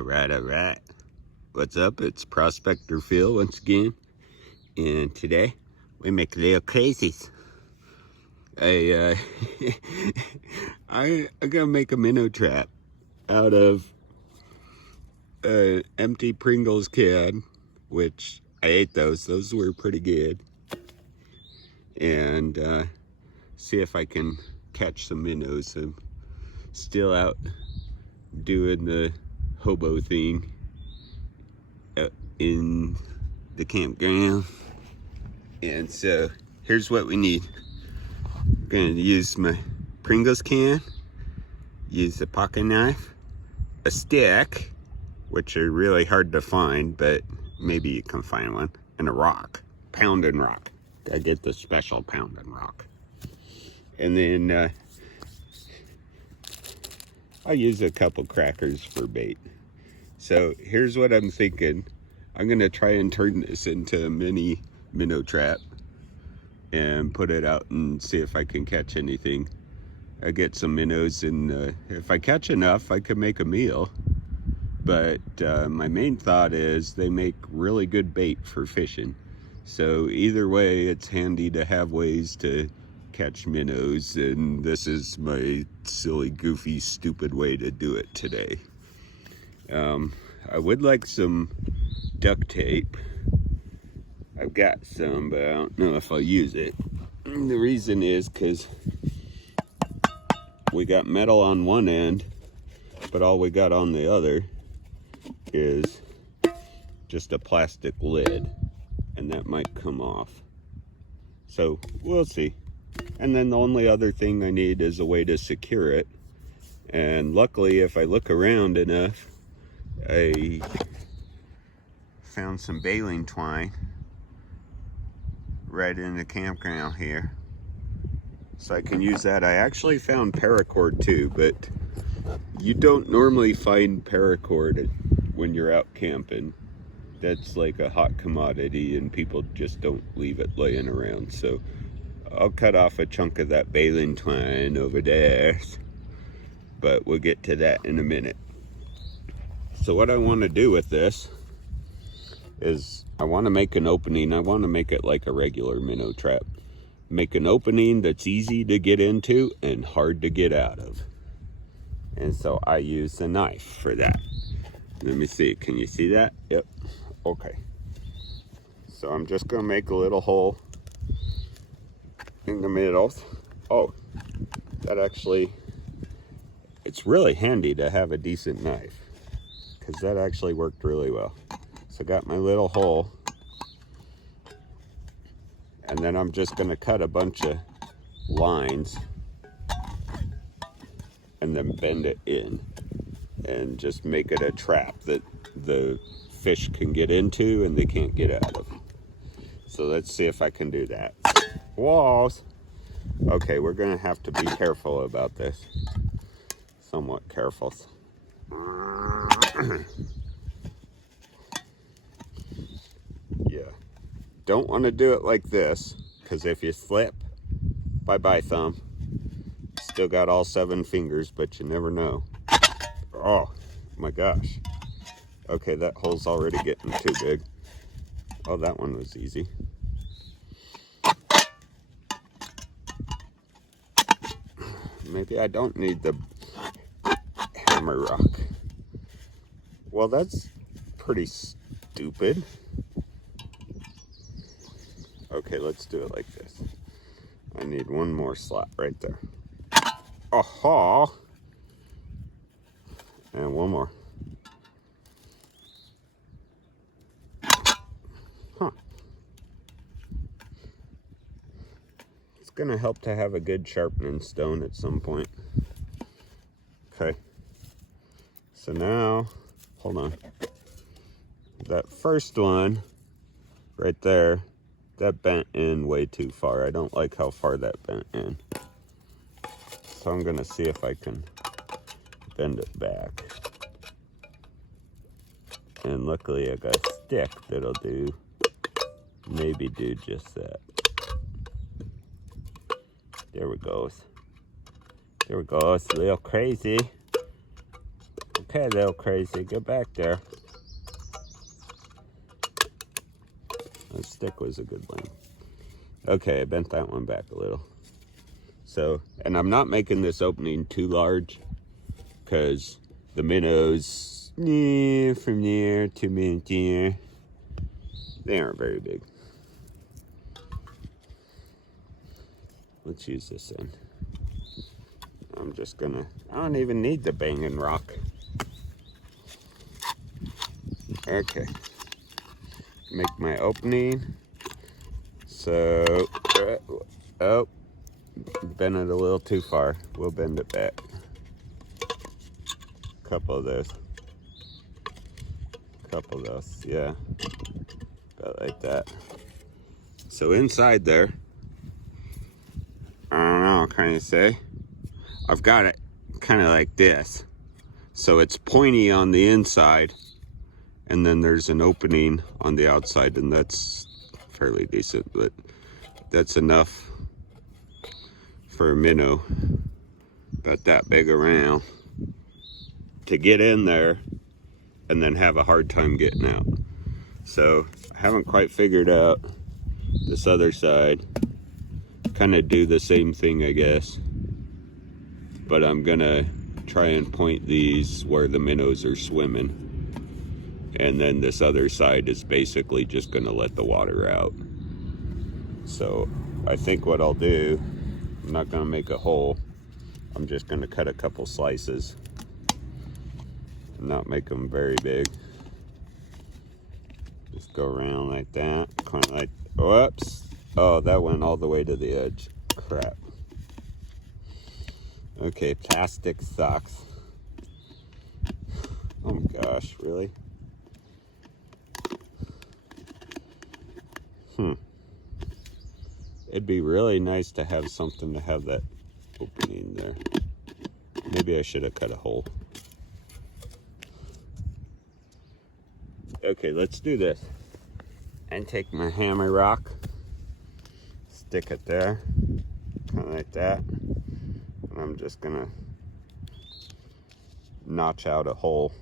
Alright. What's up? It's Prospector Phil once again. And today, we make little crazies. I'm gonna make a minnow trap out of an empty Pringles can, which I ate those. Those were pretty good. And see if I can catch some minnows. I'm still out doing the hobo thing in the campground. And so here's what we need. I'm gonna use my Pringles can, use a pocket knife, a stick, which are really hard to find, but maybe you can find one, and a rock, pounding rock. I get the special pounding rock. And then I'll use a couple crackers for bait. So here's what I'm thinking. I'm gonna try and turn this into a mini minnow trap and put it out and see if I can catch anything. I get some minnows, and if I catch enough, I could make a meal. But my main thought is they make really good bait for fishing. So either way, it's handy to have ways to catch minnows, and this is my silly, goofy, stupid way to do it today. I would like some duct tape. I've got some, but I don't know if I'll use it. And the reason is because we got metal on one end, but all we got on the other is just a plastic lid, and that might come off. So we'll see. And then the only other thing I need is a way to secure it. And luckily, if I look around enough, I found some baling twine right in the campground here. So I can use that. I actually found paracord too, but you don't normally find paracord when you're out camping. That's like a hot commodity, and people just don't leave it laying around. So I'll cut off a chunk of that baling twine over there, but we'll get to that in a minute. So what I want to do with this is I want to make an opening. I want to make it like a regular minnow trap. Make an opening that's easy to get into and hard to get out of. And so I use a knife for that. Let me see, can you see that? Yep, okay. So I'm just gonna make a little hole in the middle. Oh, that actually, it's really handy to have a decent knife, because that actually worked really well. So I got my little hole, and then I'm just gonna cut a bunch of lines and then bend it in and just make it a trap that the fish can get into and they can't get out of. So let's see if I can do that. Walls. Okay, we're gonna have to be careful about this. Somewhat careful. Yeah. Don't want to do it like this, because if you slip, bye-bye thumb. Still got all 7 fingers, but you never know. Oh my gosh. Okay, that hole's already getting too big. Oh, that one was easy. Maybe I don't need the hammer rock. Well, that's pretty stupid. Okay, let's do it like this. I need one more slot right there. Aha! And one more. Huh. It's gonna help to have a good sharpening stone at some point. Okay. So now, hold on. That first one right there, that bent in way too far. I don't like how far that bent in. So I'm gonna see if I can bend it back. And luckily I got a stick that'll maybe do just that. There we go. There we go. It's a little crazy. Okay, little crazy, get back there. The stick was a good one. Okay, I bent that one back a little. So, and I'm not making this opening too large because the minnows, from there to there, they aren't very big. Let's use this end. I'm just gonna, I don't even need the banging rock. Okay. Make my opening. So, oh, bend it a little too far. We'll bend it back. Couple of those. Couple of those, yeah. About like that. So inside there, I don't know, what can I say? I've got it kind of like this. So it's pointy on the inside, and then there's an opening on the outside, and that's fairly decent, but that's enough for a minnow, about that big around, to get in there and then have a hard time getting out. So I haven't quite figured out this other side. Kind of do the same thing, I guess, but I'm gonna try and point these where the minnows are swimming, and then this other side is basically just gonna let the water out. So I think what I'll do, I'm not gonna make a hole, I'm just gonna cut a couple slices, not make them very big. Just go around like that, kind of like, whoops. Oh, that went all the way to the edge. Crap. Okay, plastic sucks. Oh my gosh, really? It'd be really nice to have something to have that opening there. Maybe I should have cut a hole. Okay, let's do this. And take my hammer rock, stick it there, kind of like that. And I'm just gonna notch out a hole,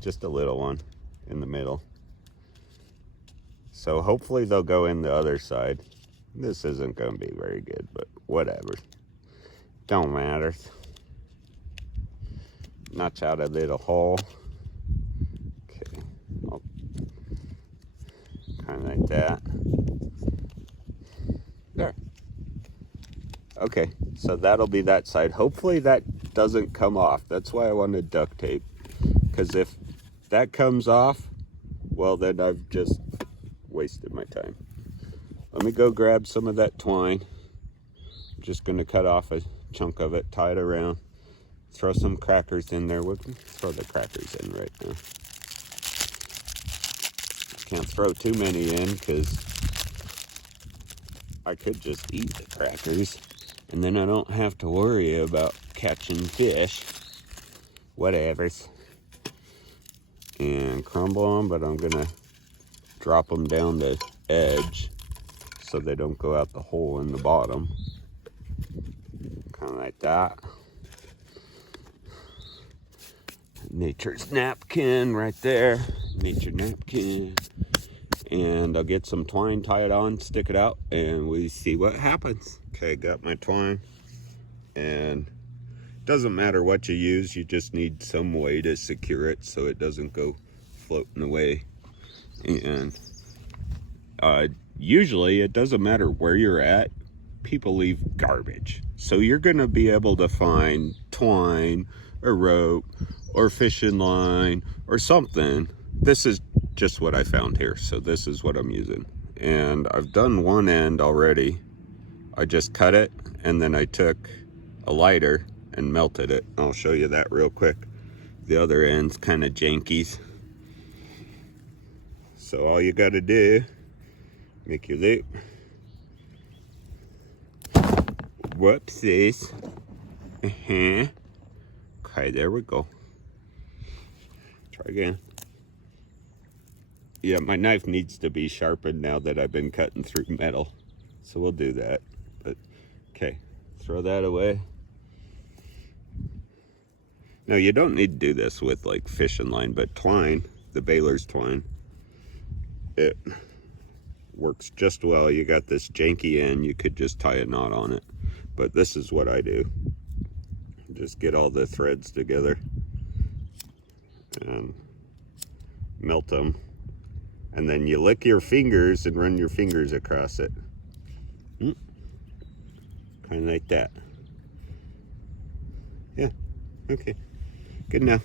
just a little one in the middle. So hopefully they'll go in the other side. This isn't gonna be very good, but whatever. Don't matter. Notch out a little hole. Okay, kind of like that. There. Okay, so that'll be that side. Hopefully that doesn't come off. That's why I wanted duct tape. Because if that comes off, well, then I've just wasted my time. Let me go grab some of that twine. I'm just gonna cut off a chunk of it, tie it around, throw some crackers in there. We'll throw the crackers in right now. Can't throw too many in because I could just eat the crackers and then I don't have to worry about catching fish. Whatevers. And crumble them, but I'm gonna drop them down the edge so they don't go out the hole in the bottom. Kind of like that. Nature's napkin right there. Nature napkin. And I'll get some twine, tie it on, stick it out, and we see what happens. Okay, got my twine. And it doesn't matter what you use, you just need some way to secure it so it doesn't go floating away. And usually it doesn't matter where you're at, people leave garbage. So you're gonna be able to find twine or rope or fishing line or something. This is just what I found here, so this is what I'm using. And I've done one end already. I just cut it and then I took a lighter and melted it. I'll show you that real quick. The other end's kind of jankies. So all you gotta do, make your loop. Whoopsies. Okay, there we go. Try again. Yeah, my knife needs to be sharpened now that I've been cutting through metal. So we'll do that. But, okay, throw that away. Now, you don't need to do this with like fishing line, but twine, the baler's twine, it works just well. You got this janky end, you could just tie a knot on it. But this is what I do. Just get all the threads together and melt them. And then you lick your fingers and run your fingers across it. Kind of like that. Yeah, okay, good enough.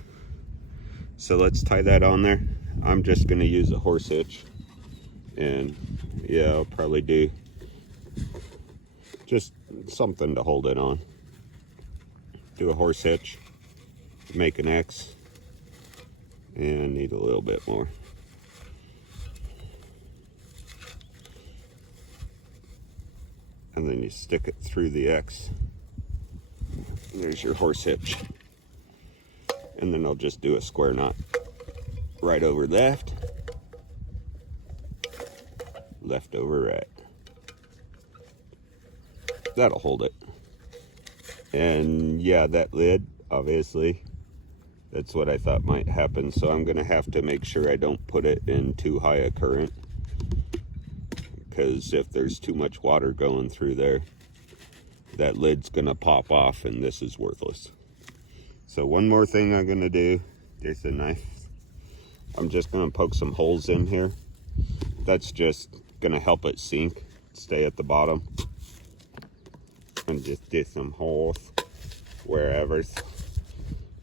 So let's tie that on there. I'm just gonna use a horse hitch. And yeah, I'll probably do just something to hold it on. Do a horse hitch, make an X, and need a little bit more. And then you stick it through the X. And there's your horse hitch. And then I'll just do a square knot right over left, left over right. That'll hold it. And yeah, that lid, obviously, that's what I thought might happen. So I'm gonna have to make sure I don't put it in too high a current, because if there's too much water going through there, that lid's gonna pop off and this is worthless. So one more thing I'm gonna do, there's a knife. I'm just gonna poke some holes in here. That's just gonna help it sink, stay at the bottom. And just do some holes wherever,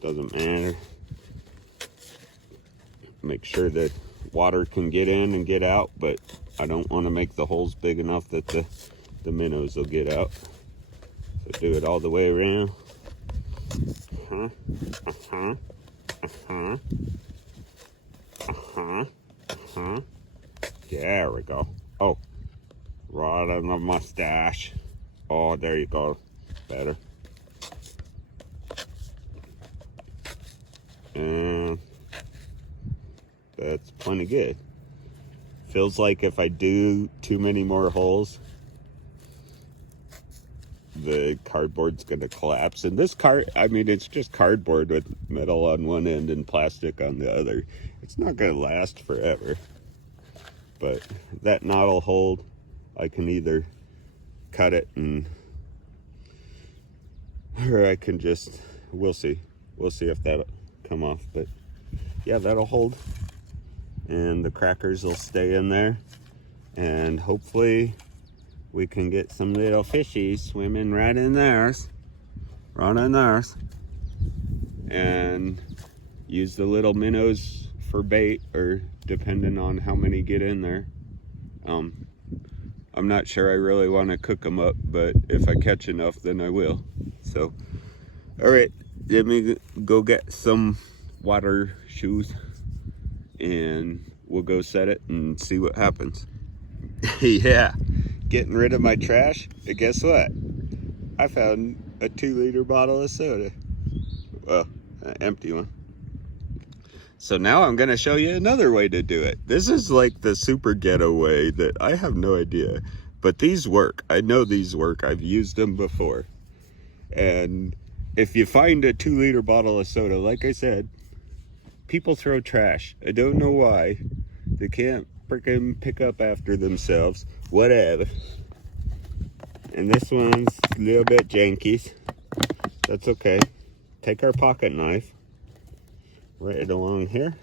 doesn't matter. Make sure that water can get in and get out, but I don't want to make the holes big enough that the minnows will get out. So do it all the way around. There we go. Oh, right on the mustache. Oh, there you go. Better. And that's plenty good. Feels like if I do too many more holes, the cardboard's gonna collapse. And this I mean, it's just cardboard with metal on one end and plastic on the other. It's not gonna last forever. But that knot will hold. I can either cut it and, or I can just, we'll see if that'll come off. But yeah, that'll hold, and the crackers will stay in there, and hopefully we can get some little fishies swimming right in there, and use the little minnows for bait, or depending on how many get in there. I'm not sure I really want to cook them up, but if I catch enough, then I will. So, all right, let me go get some water shoes, and we'll go set it and see what happens. Yeah, getting rid of my trash. And guess what? I found a 2-liter bottle of soda. Well, an empty one. So now I'm gonna show you another way to do it. This is like the super ghetto way that I have no idea, but these work. I know these work. I've used them before. And if you find a 2-liter bottle of soda, like I said, people throw trash. I don't know why. They can't freaking pick up after themselves. Whatever. And this one's a little bit janky. That's okay. Take our pocket knife right along here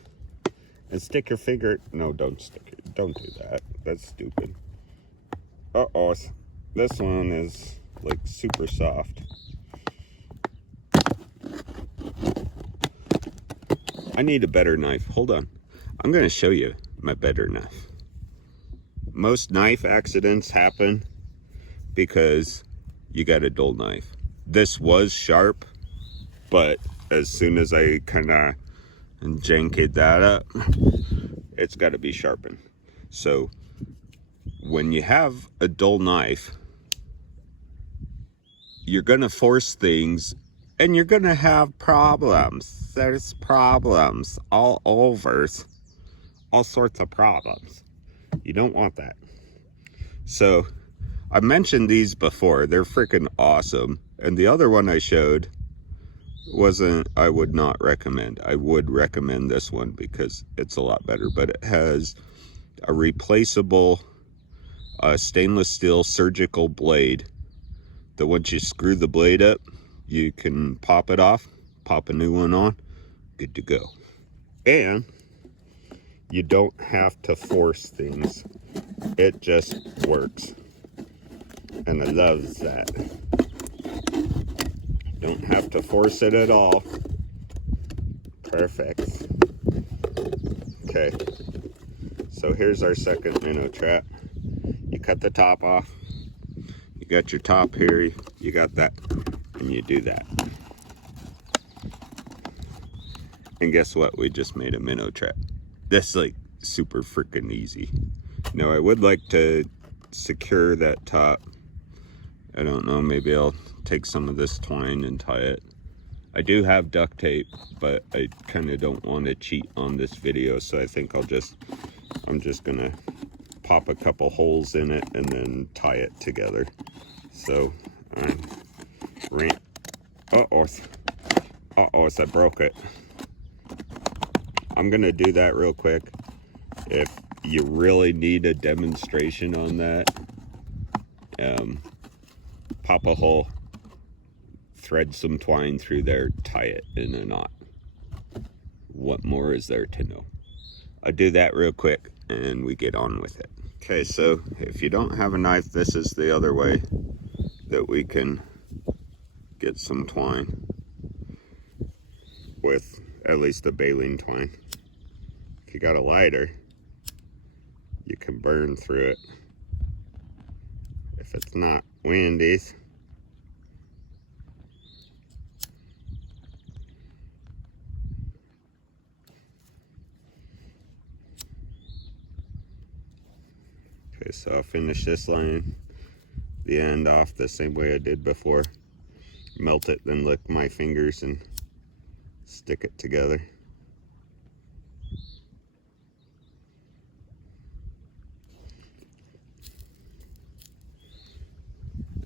and stick your finger. No, don't stick it. Don't do that. That's stupid. Uh-oh. This one is like super soft. I need a better knife. Hold on. I'm going to show you my better knife. Most knife accidents happen because you got a dull knife. This was sharp, but as soon as I kind of janked that up, it's got to be sharpened. So when you have a dull knife, you're going to force things and you're going to have problems. There's problems all over, all sorts of problems. You don't want that. So I mentioned these before. They're freaking awesome. And the other one I showed I would not recommend. I would recommend this one because it's a lot better, but it has a replaceable stainless steel surgical blade that once you screw the blade up, you can pop it off, pop a new one on, good to go. And you don't have to force things. It just works. And I love that. Don't have to force it at all. Perfect. Okay. So here's our second minnow trap. You cut the top off. You got your top here. You got that. And you do that. And guess what? We just made a minnow trap. That's like super freaking easy. Now I would like to secure that top. I don't know, maybe I'll take some of this twine and tie it. I do have duct tape, but I kind of don't want to cheat on this video, so I think I'm just gonna pop a couple holes in it and then tie it together. So I'm uh-oh, I broke it. I'm gonna do that real quick. If you really need a demonstration on that, pop a hole, thread some twine through there, tie it in a knot. What more is there to know? I'll do that real quick and we get on with it. Okay, so if you don't have a knife, this is the other way that we can get some twine with at least a baling twine. If you got a lighter, you can burn through it. If it's not windy, okay, so I'll finish this line, the end off the same way I did before. Melt it, then lick my fingers and stick it together.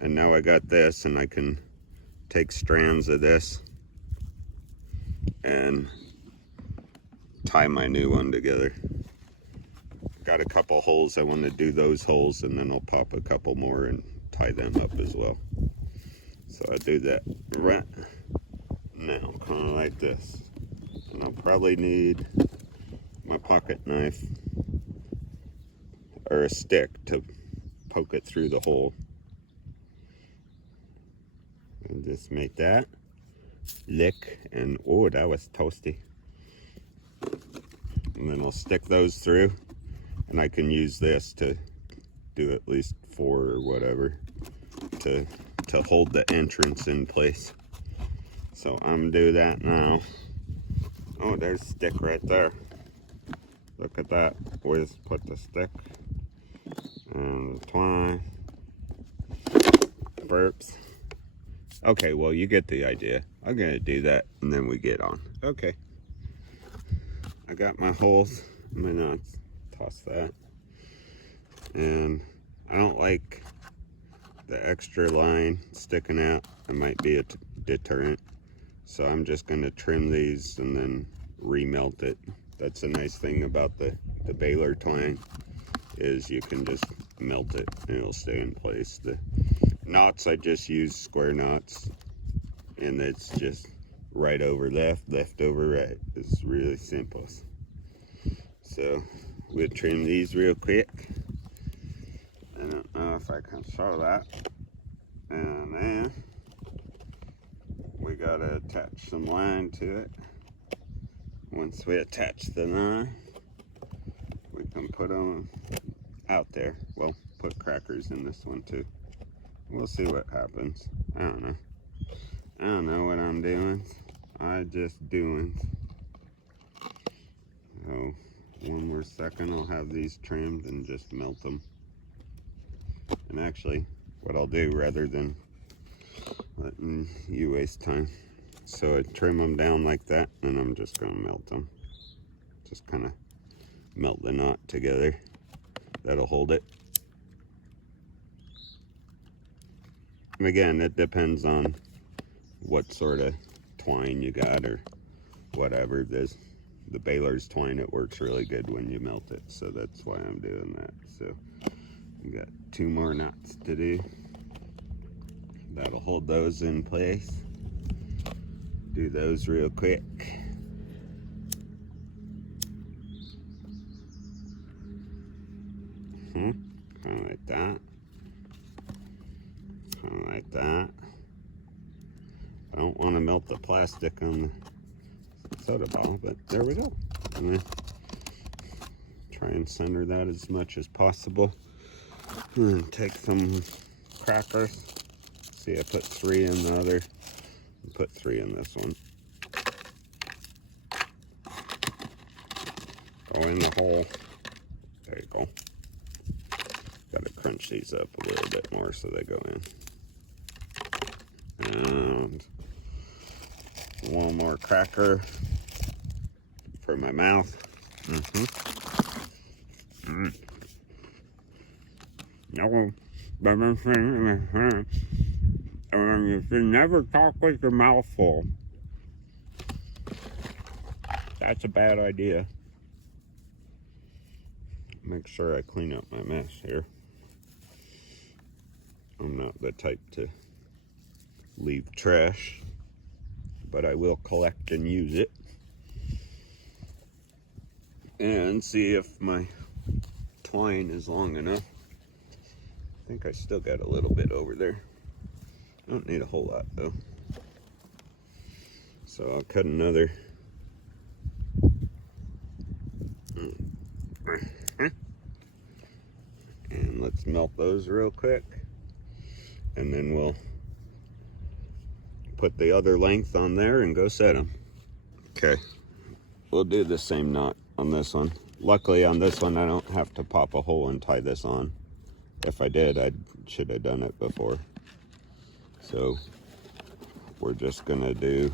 And now I got this, and I can take strands of this and tie my new one together. Got a couple holes. I want to do those holes, and then I'll pop a couple more and tie them up as well. So I do that right now, kind of like this. And I'll probably need my pocket knife or a stick to poke it through the hole. And just make that lick, and oh, that was toasty. And then I'll stick those through, and I can use this to do at least 4 or whatever to hold the entrance in place. So I'm gonna do that now. Oh, there's a stick right there. Look at that. We'll just put the stick and the twine. Burps. Okay, well, you get the idea. I'm gonna do that and then we get on. Okay. I got my holes. I'm gonna toss that. And I don't like the extra line sticking out. It might be a deterrent. So I'm just gonna trim these and then remelt it. That's a nice thing about the baler twine, is you can just melt it and it'll stay in place. The knots, I just use square knots, and it's just right over left, left over right. It's really simple. So we'll trim these real quick. I don't know if I can show that. And then we gotta attach some line to it. Once we attach the line, we can put them out there. Well, put crackers in this one too. We'll see what happens. I don't know. I don't know what I'm doing. I just doing. So one more second, I'll have these trimmed and just melt them. And actually, what I'll do, rather than letting you waste time, so I trim them down like that, and I'm just gonna melt them. Just kind of melt the knot together. That'll hold it. And again, it depends on what sort of twine you got or whatever. The baler's twine, it works really good when you melt it, so that's why I'm doing that. So we got 2 more knots to do. That'll hold those in place. Do those real quick. Kind of like that. Kind of like that. I don't want to melt the plastic on the soda bottle, but there we go. And then try and center that as much as possible. And take some crackers. See, I put 3 in the other. Put 3 in this one. Go in the hole. There you go. Gotta crunch these up a little bit more so they go in. And one more cracker for my mouth. No, you should never talk with your mouth full. That's a bad idea. Make sure I clean up my mess here. I'm not the type to leave trash, but I will collect and use it. And see if my twine is long enough. I think I still got a little bit over there. I don't need a whole lot though. So I'll cut another. And let's melt those real quick. And then we'll put the other length on there and go set them. Okay, we'll do the same knot on this one. Luckily on this one I don't have to pop a hole and tie this on. If I did, I should have done it before. So we're just gonna do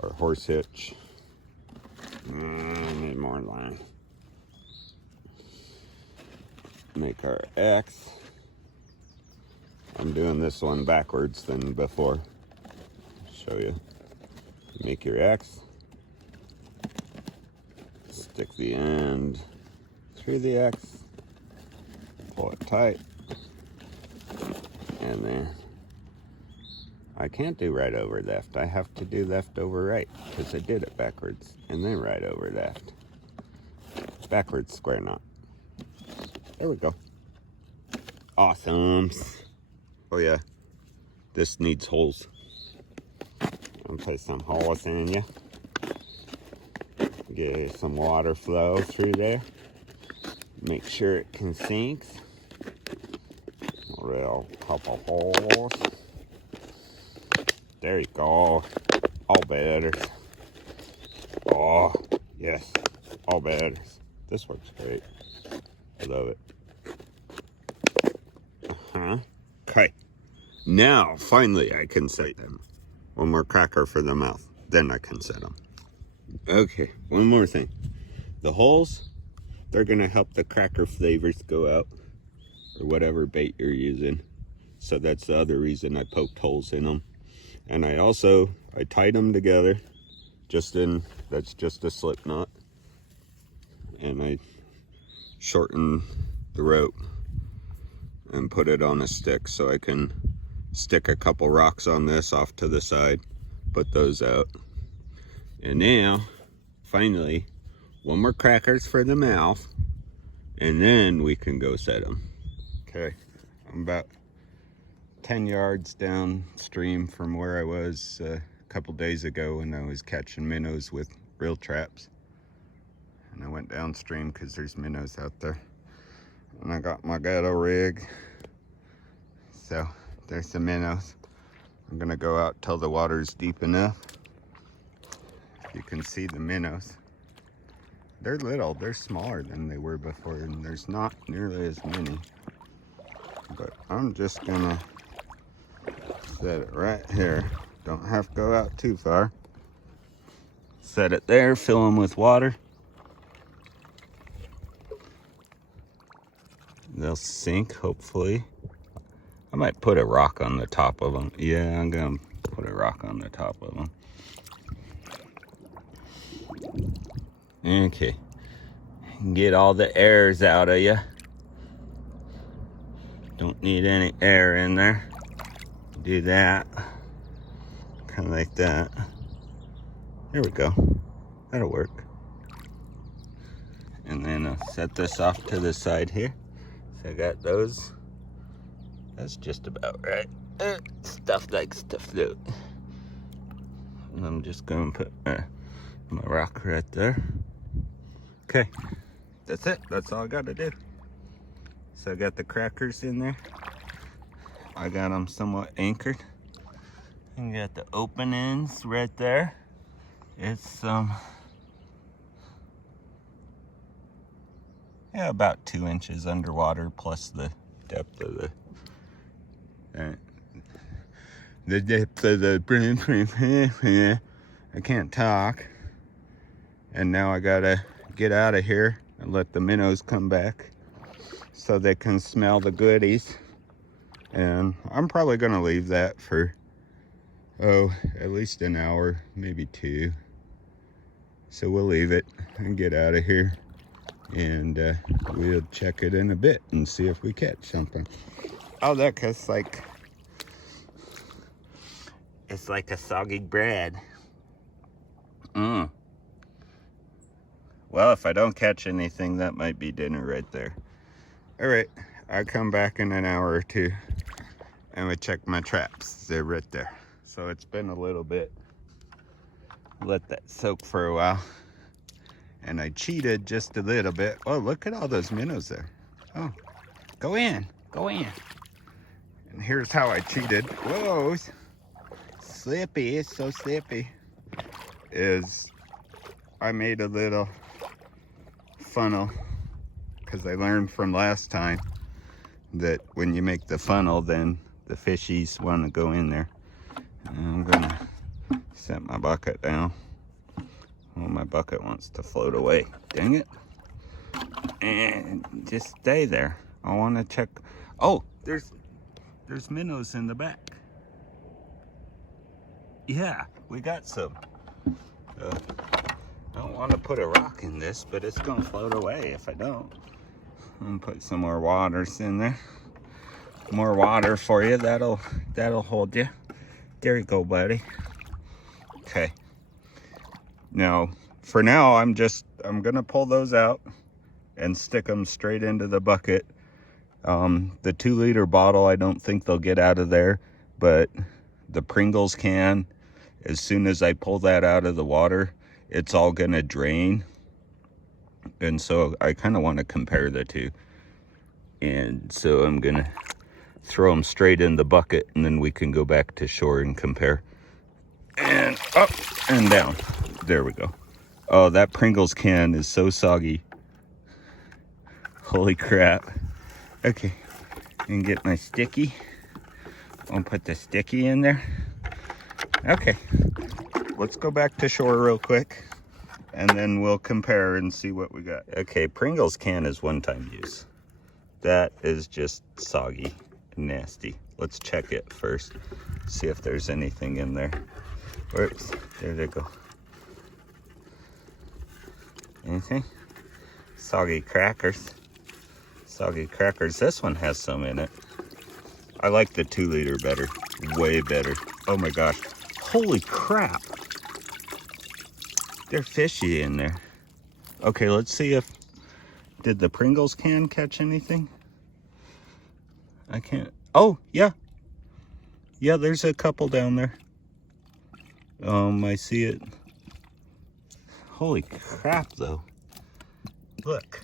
our horse hitch. I need more line. Make our X. I'm doing this one backwards than before. Show you. Make your X. Stick the end through the X. Pull it tight. And then I can't do right over left. I have to do left over right because I did it backwards and then right over left. Backwards square knot. There we go. Awesome. Oh yeah, this needs holes. I'll put some holes in you. Get some water flow through there. Make sure it can sink. A real couple holes. There you go. All better. Oh, yes. All better. This works great. I love it. Okay. Now, finally, I can set them. One more cracker for the mouth. Then I can set them. Okay, one more thing. The holes, they're going to help the cracker flavors go out. Or whatever bait you're using. So that's the other reason I poked holes in them. And I tied them together. That's just a slip knot. And I shortened the rope and put it on a stick so I can stick a couple rocks on this off to the side, put those out. And now, finally, one more crackers for the mouth, and then we can go set them. Okay, I'm about 10 yards downstream from where I was a couple days ago when I was catching minnows with reel traps. And I went downstream because there's minnows out there. And I got my ghetto rig. So there's the minnows. I'm gonna go out till the water's deep enough. You can see the minnows. They're little, they're smaller than they were before, and there's not nearly as many. But I'm just gonna set it right here. Don't have to go out too far. Set it there, fill them with water. They'll sink, hopefully. I might put a rock on the top of them. Yeah, I'm gonna Put a rock on the top of them. Okay. Get all the airs out of you. Don't need any air in there. Do that. Kind of like that. There we go. That'll work. And then I'll set this off to the side here. So I got those. That's just about right. Stuff likes to float. And I'm just going to put my rock right there. Okay, that's it. That's all I got to do. So I got the crackers in there. I got them somewhat anchored. And got the openings right there. It's yeah, about 2 inches underwater plus the depth of the depth of the I can't talk. And now I gotta get out of here and let the minnows come back so they can smell the goodies. And I'm probably gonna leave that for at least an hour, maybe 2. So we'll leave it and get out of here, and we'll check it in a bit and see if we catch something. Oh, look, it's like a soggy bread. Well, if I don't catch anything, that might be dinner right there. All right, I'll come back in an hour or 2 and we check my traps. They're right there. So it's been a little bit. Let that soak for a while. And I cheated just a little bit. Oh, look at all those minnows there. Oh, go in, go in. And here's how I cheated. Whoa, slippy, it's so slippy. Is I made a little funnel, because I learned from last time that when you make the funnel, then the fishies want to go in there. And I'm gonna set my bucket down. Well, my bucket wants to float away. Dang it. And just stay there. I want to check. Oh, there's minnows in the back. Yeah, we got some. I don't want to put a rock in this, but it's gonna float away if I don't. I'm gonna put some more waters in there. More water for you. That'll hold you. There you go, buddy. Okay. Now, for now, I'm gonna pull those out and stick them straight into the bucket. The 2-liter bottle, I don't think they'll get out of there, but the Pringles can. As soon as I pull that out of the water, it's all gonna drain. And so I kind of want to compare the two. And so I'm gonna throw them straight in the bucket, and then we can go back to shore and compare. And up and down. There we go. Oh, that Pringles can is so soggy. Holy crap. Okay, and get my sticky. I'll put the sticky in there. Okay, let's go back to shore real quick, and then we'll compare and see what we got. Okay, Pringles can is one-time use. That is just soggy and nasty. Let's check it first, see if there's anything in there. Whoops, there they go. Anything? Soggy crackers. Soggy crackers. This one has some in it. I like the 2-liter better. Way better. Oh my gosh. Holy crap. They're fishy in there. Okay, let's see if... Did the Pringles can catch anything? I can't... Oh, yeah. Yeah, there's a couple down there. I see it. Holy crap, though. Look.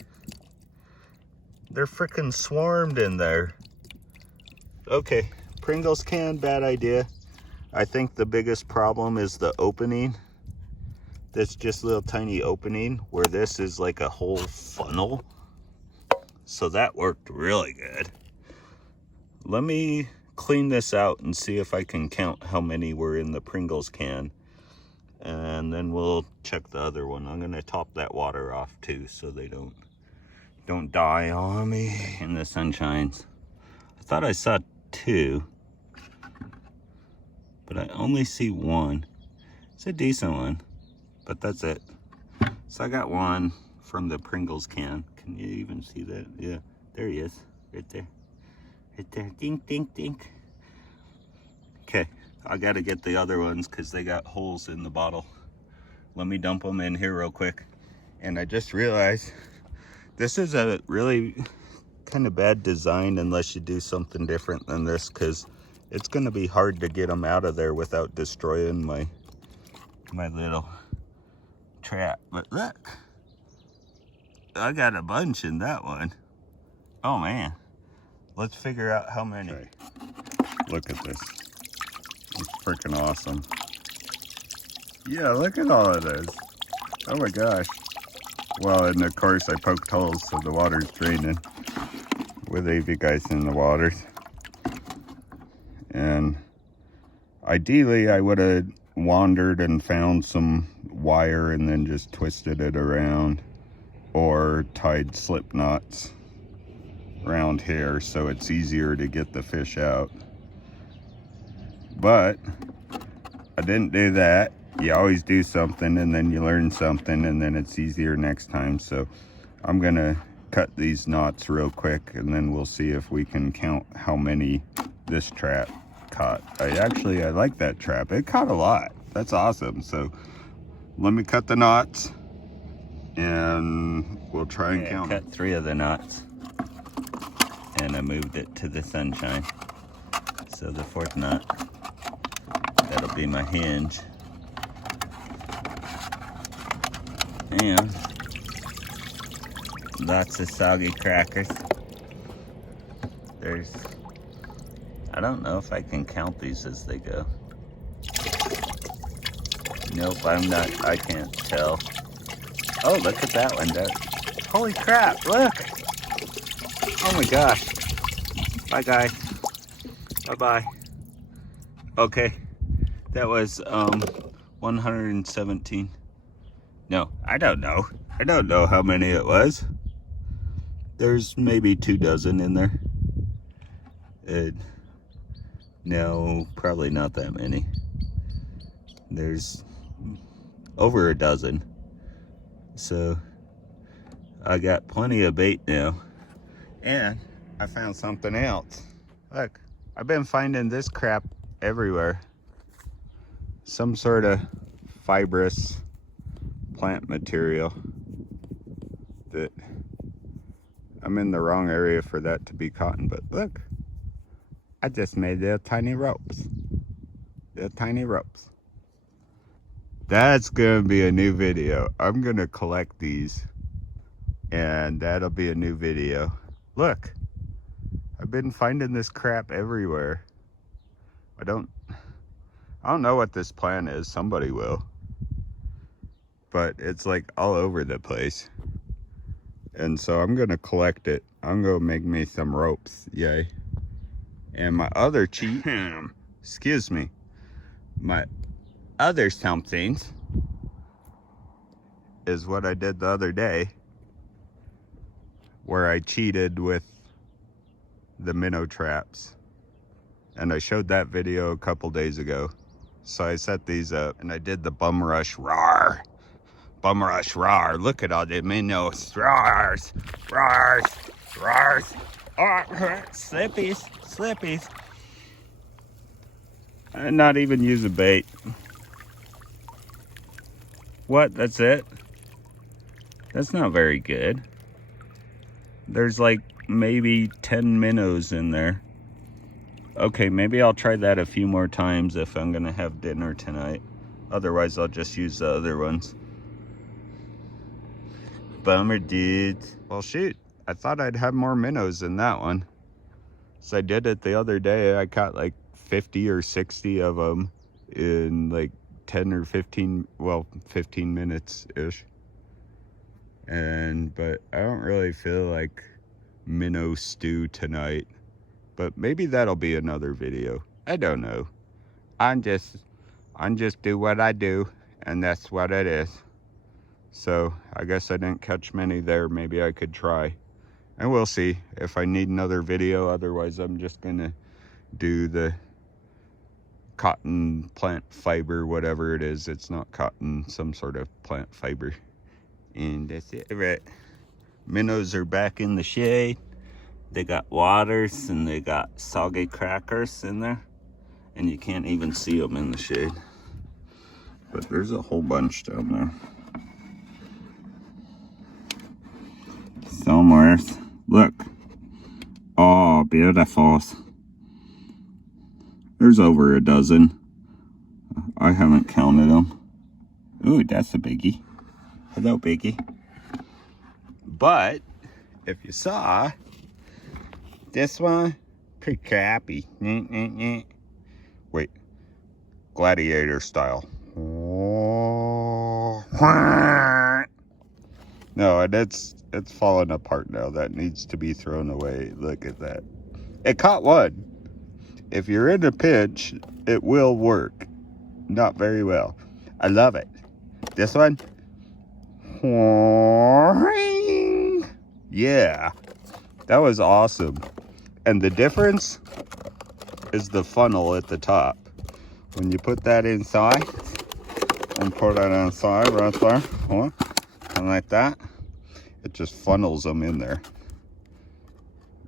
They're freaking swarmed in there. Okay, Pringles can, bad idea. I think the biggest problem is the opening. That's just a little tiny opening, where this is like a whole funnel. So that worked really good. Let me clean this out and see if I can count how many were in the Pringles can. And then we'll check the other one. I'm gonna top that water off too, so they don't die on me in the sunshines. I thought I saw 2, but I only see one. It's a decent one, but that's it. So I got one from the Pringles can. Can you even see that? Yeah, there he is, right there. Right there, dink, dink, dink. Okay, I gotta get the other ones because they got holes in the bottle. Let me dump them in here real quick. And I just realized this is a really kind of bad design unless you do something different than this, because it's gonna be hard to get them out of there without destroying my little trap. But look, I got a bunch in that one. Oh man, let's figure out how many. Okay. Look at this. It's freaking awesome. Yeah, look at all of this. Oh my gosh. Well, and of course I poked holes so the water's draining. We'll leave you guys in the waters. And ideally I would have wandered and found some wire and then just twisted it around, or tied slip knots around here so it's easier to get the fish out. But I didn't do that. You always do something and then you learn something and then it's easier next time. So I'm gonna cut these knots real quick and then we'll see if we can count how many this trap caught. I like that trap. It caught a lot. That's awesome. So let me cut the knots and we'll try and count. I cut 3 of the knots and I moved it to the sunshine. So the 4th knot, that'll be my hinge. And lots of soggy crackers. I don't know if I can count these as they go. Nope, I can't tell. Oh, look at that one. Holy crap, look! Oh my gosh. Bye guys. Bye-bye. Okay, that was 117. No, I don't know. I don't know how many it was. There's maybe 2 dozen in there. No, probably not that many. There's over a dozen. So I got plenty of bait now. And I found something else. Look, I've been finding this crap everywhere. Some sort of fibrous plant material that I'm in the wrong area for that to be cotton, but look, I just made little tiny ropes. Little tiny ropes. That's gonna be a new video. I'm gonna collect these and that'll be a new video. Look, I've been finding this crap everywhere. I don't know what this plant is. Somebody will. But it's like all over the place. And so I'm gonna collect it. I'm gonna make me some ropes, yay. And my other cheat, excuse me, my other something is what I did the other day, where I cheated with the minnow traps. And I showed that video a couple days ago. So I set these up and I did the bum rush roar. Bum rush roar. Look at all the minnows. Roars. Roars. Roars. Oh, slippies. Slippies. And not even use a bait. What? That's it? That's not very good. There's like maybe 10 minnows in there. Okay, maybe I'll try that a few more times if I'm gonna have dinner tonight. Otherwise, I'll just use the other ones. Bummer, dudes. Well, shoot. I thought I'd have more minnows in that one. So I did it the other day. I caught like 50 or 60 of them in like 10 or 15, well, 15 minutes-ish. But I don't really feel like minnow stew tonight. But maybe that'll be another video. I don't know. I'm just do what I do, and that's what it is. So I guess I didn't catch many there. Maybe I could try. And we'll see if I need another video. Otherwise, I'm just gonna do the cotton plant fiber, whatever it is. It's not cotton, some sort of plant fiber. And that's it. Right. Minnows are back in the shade. They got waters and they got soggy crackers in there. And you can't even see them in the shade. But there's a whole bunch down there. Somewhere. Look. Oh, beautiful. There's over a dozen. I haven't counted them. Ooh, that's a biggie. Hello, biggie. But if you saw This one, pretty crappy. wait, gladiator style. No, and it's falling apart now. That needs to be thrown away. Look at that. It caught one. If you're in a pinch, it will work. Not very well. I love it. This one. Yeah, that was awesome. And the difference is the funnel at the top. When you put that inside and put that inside right there, and like that, it just funnels them in there.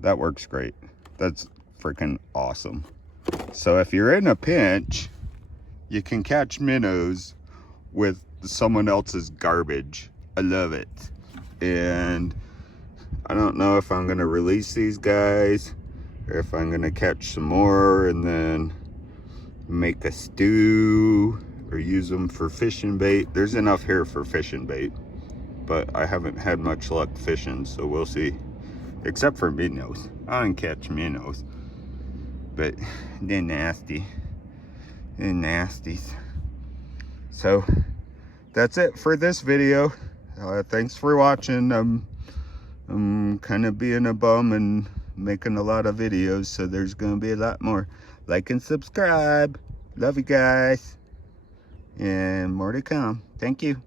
That works great. That's freaking awesome. So if you're in a pinch, you can catch minnows with someone else's garbage. I love it. And I don't know if I'm gonna release these guys or if I'm gonna catch some more and then make a stew or use them for fishing bait. There's enough here for fishing bait, but I haven't had much luck fishing, so we'll see. Except for minnows. I can catch minnows, but they're nasty. They're nasties. So that's it for this video. Thanks for watching. I'm kind of being a bum and making a lot of videos, so there's gonna be a lot more. Like and subscribe. Love you guys, and more to come. Thank you.